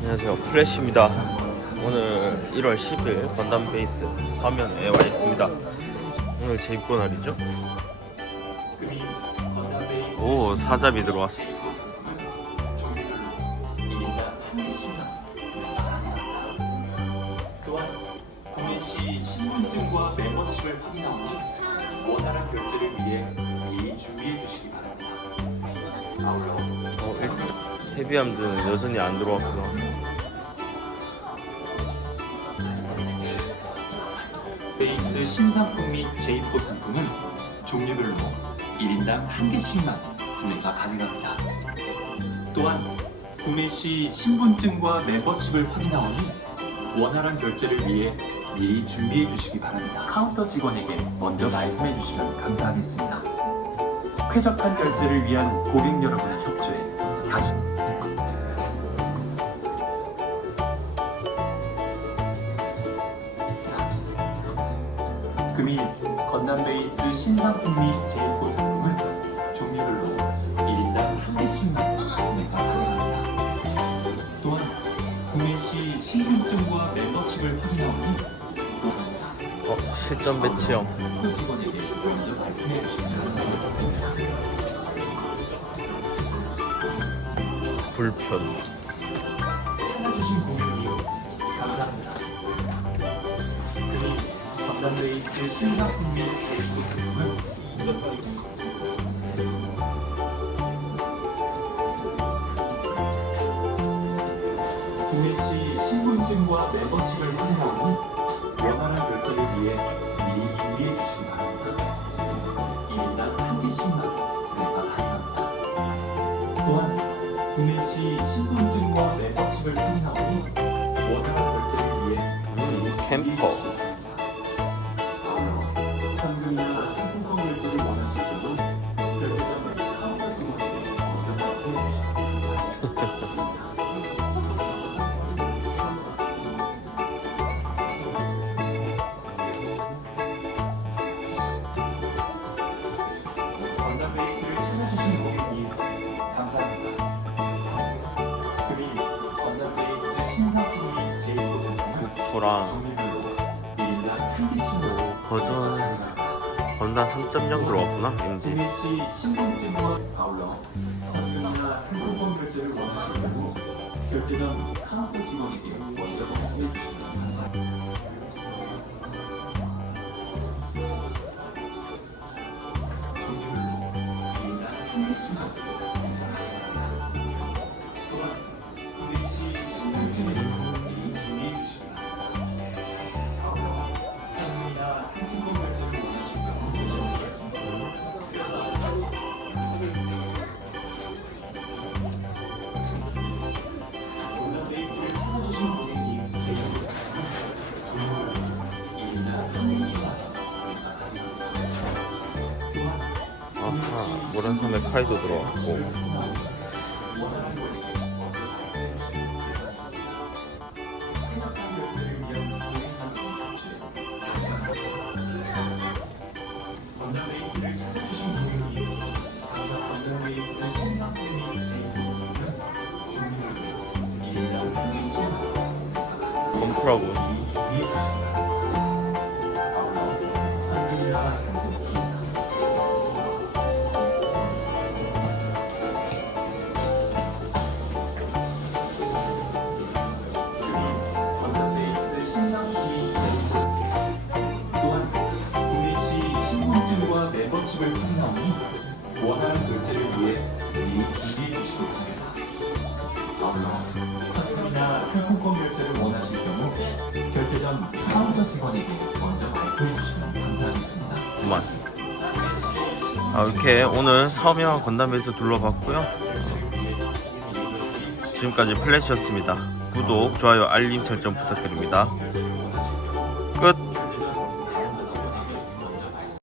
안녕하세요. 플래시입니다. 오늘 1월 10일 건담 베이스 서면에 와 있습니다. 오늘 제 입고 날이죠? 오 사잡이 들어왔어. 신분증과 멤버십을 확인하고 원활한 결제를 위해 헤비함들은 여전히 안 들어왔구나 베이스 신상품 및 제2포 상품은 종류별로 1인당 한 개씩만 구매가 가능합니다. 또한 구매 시 신분증과 멤버십을 확인하오니 원활한 결제를 위해 미리 준비해 주시기 바랍니다. 카운터 직원에게 먼저 말씀해 주시면 감사하겠습니다. 쾌적한 결제를 위한 고객 여러분의 협조에 다시 금일 건담 베이스 신상품 및 제1호 상품은 종류별로 1인당 한 개씩만 구매가 가능합니다. 또한 구매 시 신분증과 멤버십을 확인하오니 어 실전 배치형 그 직원에게 먼저 말씀해 주시면 감사하겠습니다. 불편 찾아주신 건담 베이스 신상품 및 제1호 상품은 구매 시 신분증과 멤버십을 확인하고 원활한 결제를 위해 미리 준비해 주시기 바랍니다. 1인당 한 개씩만 구매가 가능합니다. 또한 구매 시 신분증과 멤버십을 확인하고 원활한 결제를 위해 캠퍼. 2.9랑 버전 건다 3.0 들어왔구나 왠지 결제는 카운트 직원에게 먼저 말씀해 주시면 감사합니다. 카이도 들어왔고. 건담 베이 결제를 위해 미리 준비해 주시기 바랍니다. 아울러 현금이나 상품권 결제를 원하실 경우 결제 전 카운터 직원에게 먼저 말씀해 주시면 감사하겠습니다. 그만 아, 이렇게 오늘 서명 건담에서 둘러봤고요 지금까지 플래시였습니다 구독, 좋아요, 알림 설정 부탁드립니다